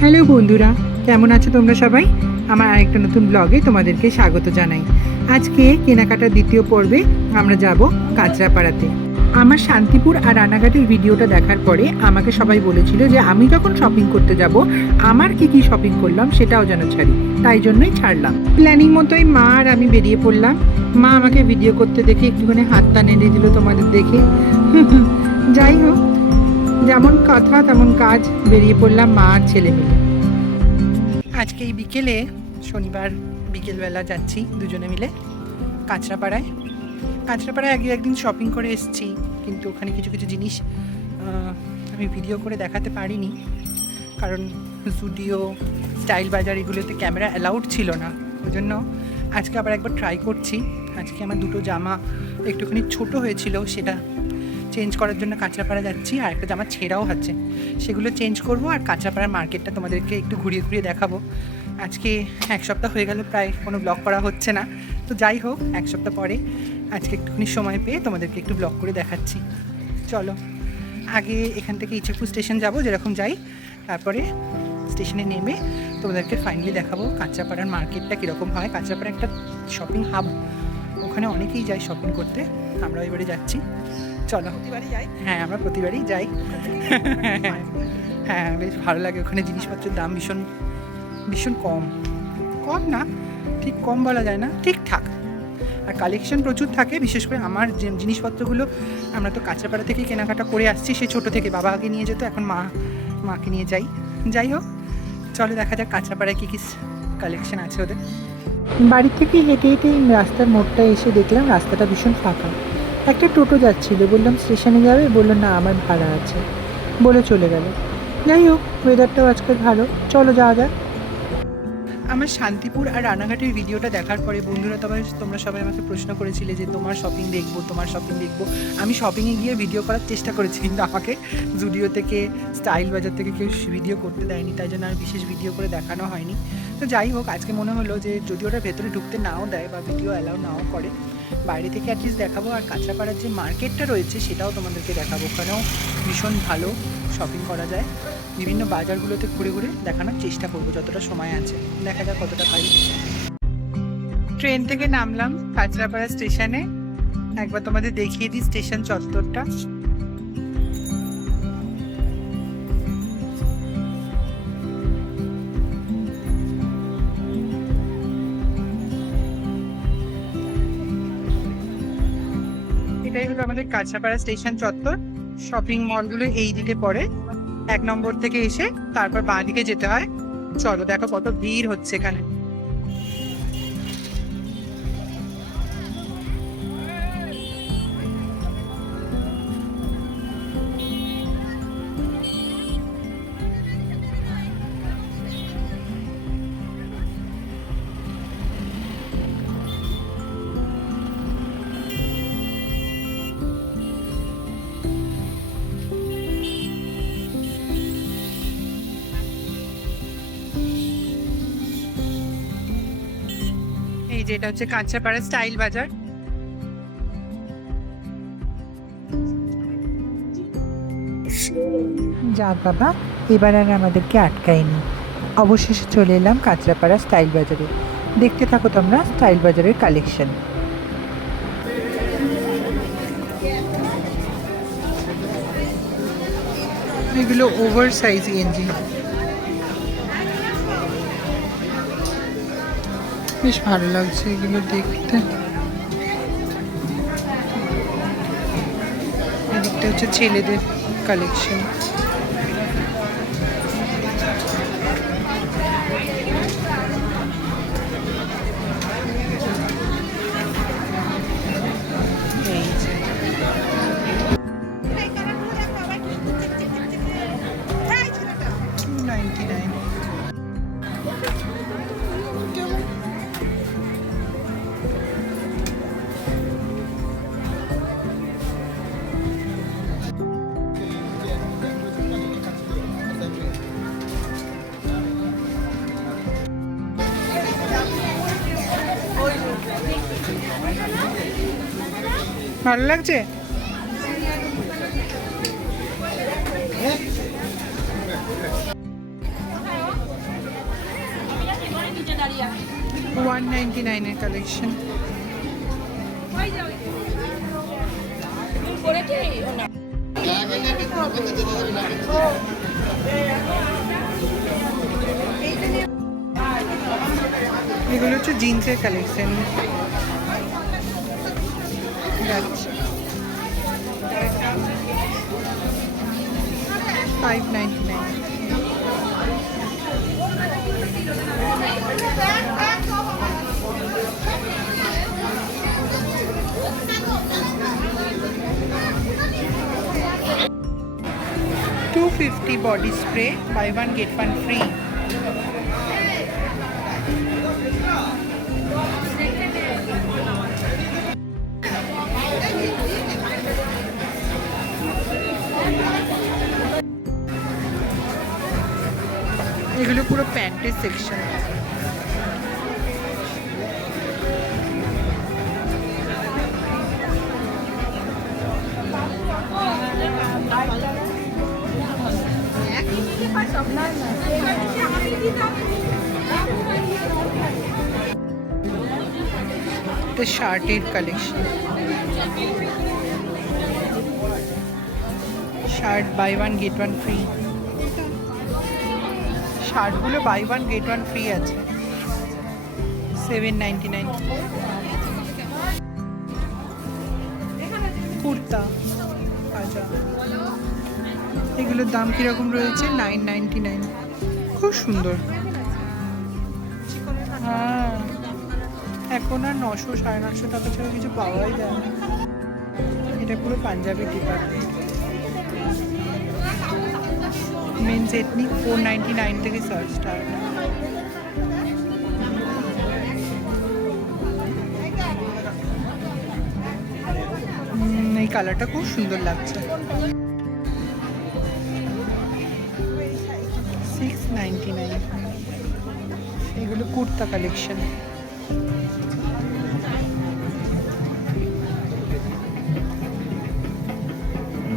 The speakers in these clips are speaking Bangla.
হ্যালো বন্ধুরা, কেমন আছো তোমরা সবাই? আমার আরেকটা নতুন ব্লগে তোমাদেরকে স্বাগত জানাই। আজকে কেনাকাটার দ্বিতীয় পর্বে আমরা যাব কাঁচরাপাড়াতে। আমার শান্তিপুর আর রানাঘাটের ভিডিওটা দেখার পরে আমাকে সবাই বলেছিল যে আমি যখন শপিং করতে যাব, আমার কি কি শপিং করলাম সেটাও যেন ছাড়ি। তাই জন্যই ছাড়লাম। প্ল্যানিং মতোই মা আর আমি বেরিয়ে পড়লাম। মা আমাকে ভিডিও করতে দেখে একটুখানি হাতটা নেড়ে দিল তোমাদের দেখে। যাই হোক যেমন কথা, তেমন কাজ বেরিয়ে পড়লাম মা আর ছেলে মিলে। আজকে এই বিকেলে, শনিবার বিকেলবেলা যাচ্ছি দুজনে মিলে কাঁচরাপাড়ায়। কাঁচরাপাড়ায় আগে একদিন শপিং করে এসেছি, কিন্তু ওখানে কিছু কিছু জিনিস আমি ভিডিও করে দেখাতে পারিনি। কারণ জুডিও স্টাইল বাজার এগুলোতে ক্যামেরা অ্যালাউড ছিল না। ওই জন্য আজকে আবার একবার ট্রাই করছি। আজকে আমার দুটো জামা একটুখানি ছোট হয়েছিল, সেটা চেঞ্জ করার জন্য কাঁচরাপাড়া যাচ্ছি, আর একটা জামা ছেঁড়াও আছে সেগুলো চেঞ্জ করব আর কাঁচরাপাড়ার মার্কেটটা তোমাদেরকে একটু ঘুরিয়ে ঘুরিয়ে দেখাবো। আজকে এক সপ্তাহ হয়ে গেল, প্রায় কোনো ব্লগ করা হচ্ছে না। তো যাই হোক, এক সপ্তাহ পরে আজকে একটুখানি সময় পেয়ে তোমাদেরকে একটু ব্লগ করে দেখাচ্ছি। চলো, আগে এখান থেকে ইচ্ছেপুর স্টেশন যাব, যেরকম যাই। তারপরে স্টেশনে নেমে তোমাদেরকে ফাইনালি দেখাবো কাঁচরাপাড়ার মার্কেটটা কীরকম হয়। কাঁচরাপাড়া একটা শপিং হাব ওখানে অনেকেই যায় শপিং করতে। আমরা এবারে যাচ্ছি। চলো। প্রতিবারই যাই? হ্যাঁ আমরা প্রতিবারই যাই। হ্যাঁ বেশ ভালো লাগে। ওখানে জিনিসপত্রের দাম ভীষণ ভীষণ কম। কম না ঠিক কম বলা যায় না ঠিকঠাক। আর কালেকশন প্রচুর থাকে বিশেষ করে আমার যে জিনিসপত্রগুলো আমরা তো কাঁচাপাড়া থেকে কেনাকাটা করে আসছি সে ছোটো থেকে। বাবা আগে নিয়ে যেত এখন মা মাকে নিয়ে যাই। যাই হোক চলো দেখা যাক কাঁচাপাড়ায় কী কী কালেকশন আছে ওদের। বাড়ি থেকে হেঁটে হেঁটে রাস্তার মোড়টা এসে দেখলাম রাস্তাটা ভীষণ ফাঁকা। একটা টোটো যাচ্ছিল। বললাম, স্টেশনে যাবে? বলল, না, আমার ভাড়া আছে। বলে চলে গেল। যাই হোক ওয়েদারটাও আজকাল ভালো। চলো, যাওয়া যাক। আমার শান্তিপুর আর রানাঘাটের ভিডিওটা দেখার পরে, বন্ধুরা তবে তোমরা সবাই আমাকে প্রশ্ন করেছিলে যে, তোমার শপিং দেখব, তোমার শপিং দেখব। আমি শপিংয়ে গিয়ে ভিডিও করার চেষ্টা করেছি, কিন্তু আমাকে জুডিও থেকে স্টাইল বাজার থেকে কেউ ভিডিও করতে দেয়নি, তাই জন্য আর বিশেষ ভিডিও করে দেখানো হয়নি। তো যাই হোক, আজকে মনে হলো যে, যদি ওটা ভেতরে ঢুকতে নাও দেয় বা ভিডিও অ্যালাউ নাও করে বাইরে থেকে অ্যাটলিস্ট দেখাবো আর কাঁচরাপাড়ার যে মার্কেটটা রয়েছে সেটাও তোমাদেরকে দেখাবো। ওখানেও ভীষণ ভালো শপিং করা যায়। বিভিন্ন বাজারগুলোতে ঘুরে ঘুরে দেখানোর চেষ্টা করব যতটা সময় আছে। দেখা যাক কতটা পারি ট্রেন থেকে নামলাম কাঁচরাপাড়া স্টেশনে। একবার তোমাদের দেখিয়ে দিই স্টেশন চত্বরটা। এটাই হলো আমাদের কাছাপাড়া স্টেশন চত্বর। শপিং মলগুলো এই দিকে পড়ে। এক নম্বর থেকে এসে তারপর বাঁ দিকে যেতে হয়। চলো, দেখো কত ভিড় হচ্ছে এখানে। যে এটা হচ্ছে কাঁচাপাড়া স্টাইল বাজার। যাক বাবা, এবার আর আমাদেরকে আটকায়নি। অবশেষে চলে এলাম কাঁচরাপাড়া স্টাইল বাজারে। দেখতে থাকো তোমরা স্টাইল বাজারের কালেকশন। এগুলো ওভার সাইজ গেঞ্জি বেশ ভালো লাগছে এগুলো দেখতে। এদিকটা হচ্ছে ছেলেদের কালেকশন ভালো লাগছে? ওয়ান নাইনের কালেকশন এগুলো হচ্ছে জিন্সের কালেকশন যাচ্ছে five ninety nine two fifty body spray buy one get one free এগুলো পুরো প্যান্টের সেকশন এটা শার্টের collection shirt buy one get one free শার্টগুলো buy one get one free আছে। Seven ninety nine kurta, pajama. এগুলোর দাম কীরকম রয়েছে? নাইন নাইনটি নাইন খুব সুন্দর। হ্যাঁ। এখন আর নশো, সাড়ে নশো টাকা ছাড়া কিছু পাওয়াই যায় না। এটা পুরো Punjabi department. Men's ethnic four ninety nine থেকে সার্চ স্টার্ট এই কালারটা খুব সুন্দর লাগছে। সিক্স নাইনটি নাইন এগুলো kurta collection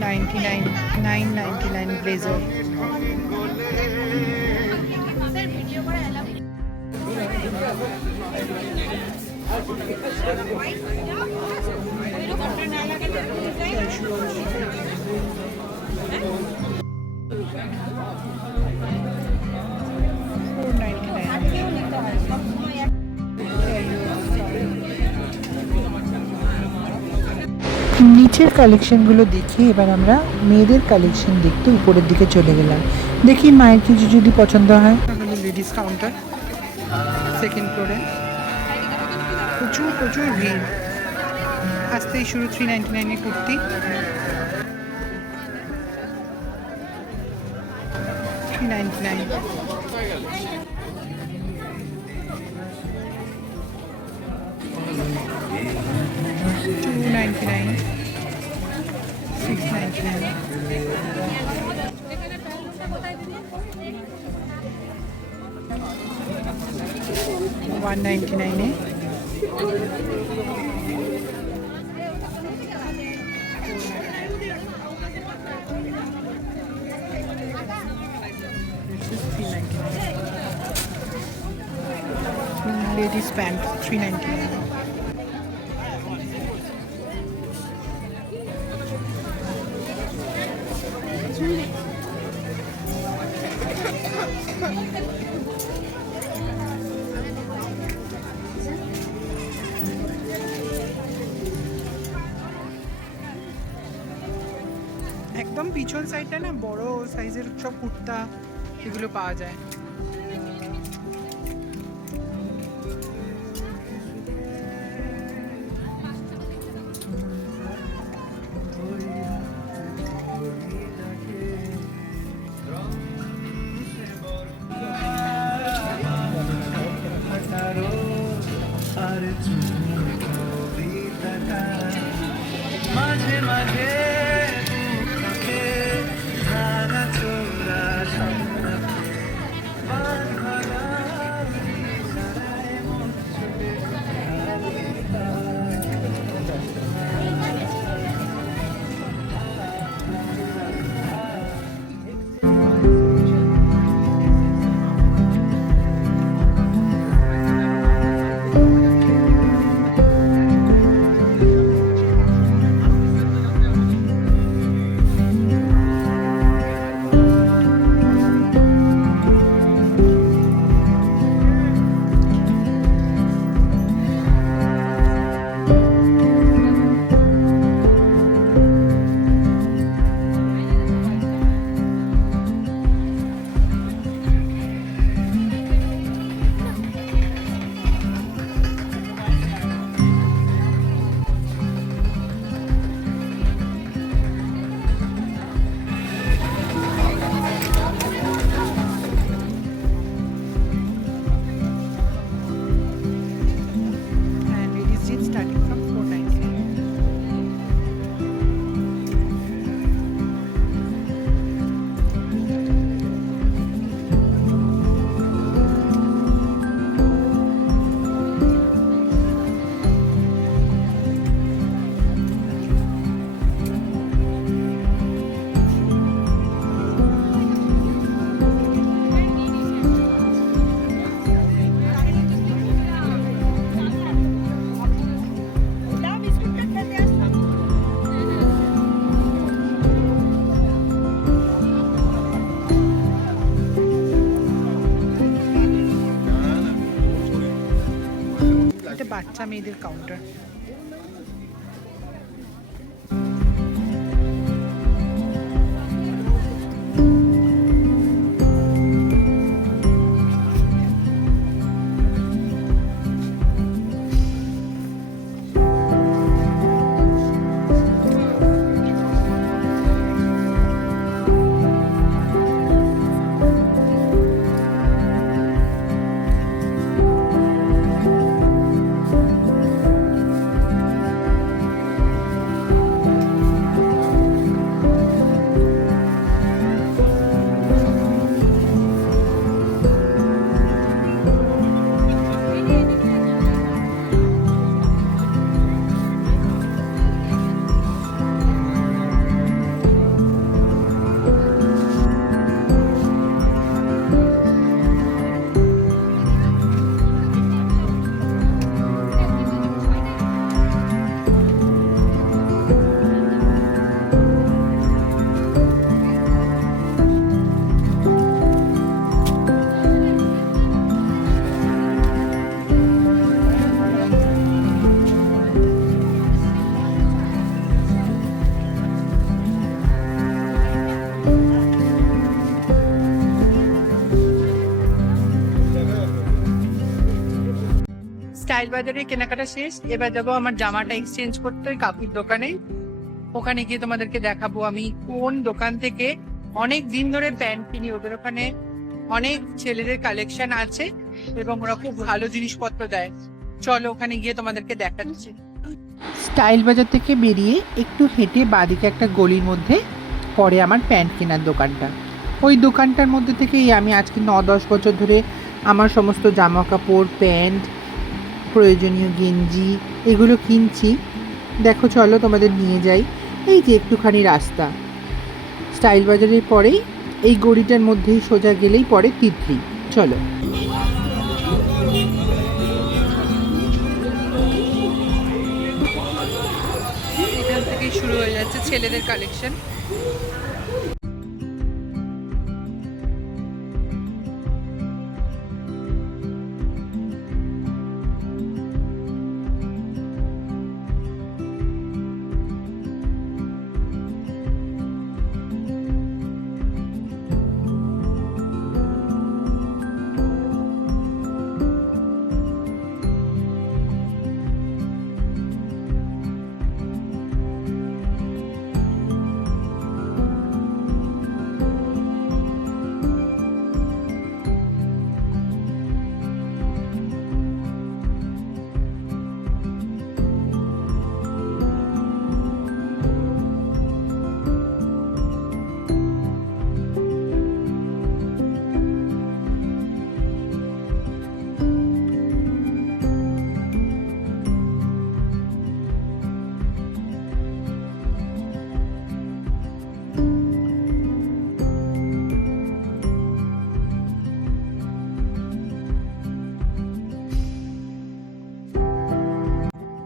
ninety nine nine ninety nine blazer নিচের কালেকশনগুলো দেখি, এবার আমরা মেয়েদের কালেকশন দেখতে উপরের দিকে চলে গেলাম। দেখি মায়ের কিছু যদি পছন্দ হয়। লেডিস কাউন্টার সেকেন্ড ফ্লোরে প্রচুর প্রচুর ভিড়। আসতেই শুরু থ্রি নাইনটি নাইনের kurti. Three ninety nine two nine six nine one ninety নাইনে Ladies pant, three ninety nine. সব কুর্তা এগুলো পাওয়া যায়। বাচ্চা মেয়েদের কাউন্টার স্টাইল বাজারে কেনাকাটা শেষ। এবার যাব আমার জামাটা এক্সচেঞ্জ করতে কাকুর দোকানে। ওখানে গিয়ে তোমাদেরকে দেখাবো আমি কোন দোকান থেকে অনেক দিন ধরে প্যান্ট কিনি। ওদের ওখানে অনেক ছেলেদের কালেকশন আছে এবং ওরা খুব ভালো জিনিসপত্র দেয়। চলো ওখানে গিয়ে তোমাদেরকে দেখাচ্ছি। স্টাইল বাজার থেকে বেরিয়ে একটু হেঁটে বাদিকে একটা গলির মধ্যে পড়ে আমার প্যান্ট কেনার দোকানটা। ওই দোকানটার মধ্যে থেকেই আমি আজকে ন দশ বছর ধরে আমার সমস্ত জামা কাপড় প্যান্ট প্রয়োজনীয় গেঞ্জি, এগুলো কিনছি। দেখো, চলো তোমাদের নিয়ে যাই। এই যে একটুখানি রাস্তা। স্টাইল বাজারের পরেই এই গড়িটার মধ্যেই সোজা গেলেই পরে তিতলি। চলো। এখান থেকেই শুরু হয়ে যাচ্ছে ছেলেদের কালেকশন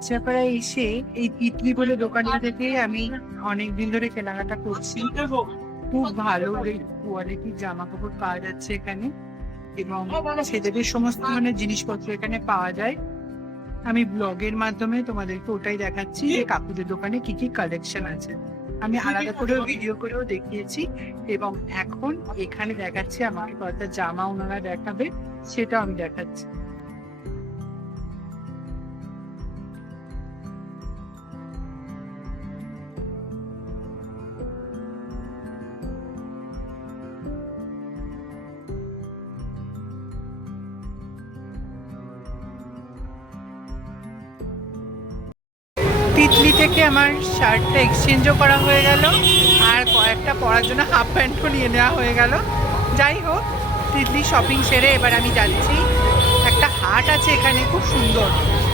চাপাড়া এসে এই তিতলি বলে দোকানটা থেকে আমি অনেক দিন ধরে কেনাকাটা করছি। খুব ভালো কোয়ালিটির জামা কাপড় পাওয়া যাচ্ছে এখানে এবং ছেলেদের সমস্ত ধরনের জিনিসপত্র এখানে পাওয়া যায়। আমি ব্লগের মাধ্যমে তোমাদেরকে ওটাই দেখাচ্ছি যে কাকুদের দোকানে কি কি কালেকশন আছে। আমি আলাদা করেও ভিডিও করেও দেখিয়েছি এবং এখন এখানে দেখাচ্ছি আমাকে কয়েকটা জামা ওনারা দেখাবে, সেটাও আমি দেখাচ্ছি। আমার শার্টটা এক্সচেঞ্জও করা হয়ে গেল আর কয়েকটা পরার জন্য হাফ প্যান্টও নিয়ে নেওয়া হয়ে গেল। যাই হোক, তিতলি শপিং সেরে এবার আমি যাচ্ছি। একটা হাট আছে এখানে, খুব সুন্দর।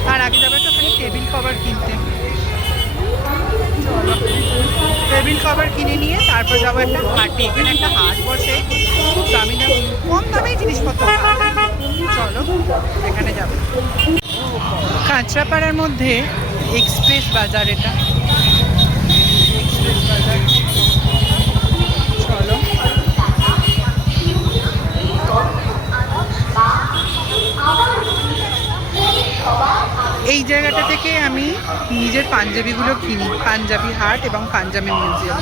তার আগে যাবে তো ওখানে টেবিল কভার কিনতে। টেবিল কভার কিনে নিয়ে তারপর যাব একটা হাটে এখানে একটা হাট বসে। খুব দামি দামি, কম দামে জিনিসপত্র চলো, এখানে যাব। কাঁচরাপাড়ার মধ্যে এক্সপ্রেস বাজার এটা। এক্সপ্রেস বাজার। চলো। এই জায়গাটা থেকে আমি নিজের পাঞ্জাবিগুলো কিনি। পাঞ্জাবি হাট এবং পাঞ্জাবি মিউজিয়াম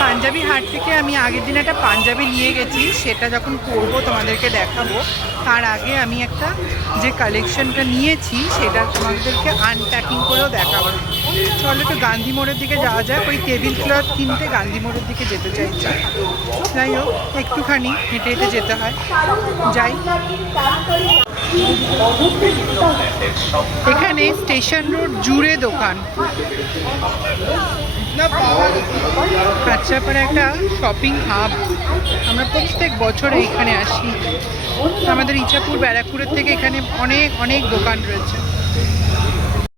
পাঞ্জাবি হাট থেকে আমি আগের দিন একটা পাঞ্জাবি নিয়ে গেছি, সেটা যখন পরবো তোমাদেরকে দেখাবো। তার আগে আমি একটা যে কালেকশনটা নিয়েছি, সেটা তোমাদেরকে আনপ্যাকিং করেও দেখাবো। চলো একটু গান্ধী মোড়ের দিকে যাওয়া যাক, ওই টেবিল ক্লথ কিনতে গান্ধী মোড়ের দিকে যেতে চাইছি। যাই হোক, একটুখানি হেঁটে হেঁটে যেতে হয়। যাই। এখানে স্টেশন রোড জুড়ে দোকান। কাঁচরাপাড়া একটা শপিং হাব আমরা প্রত্যেক বছর এইখানে আসি। আমাদের ইচাপুর ব্যারাকপুরের থেকে এখানে অনেক অনেক দোকান রয়েছে।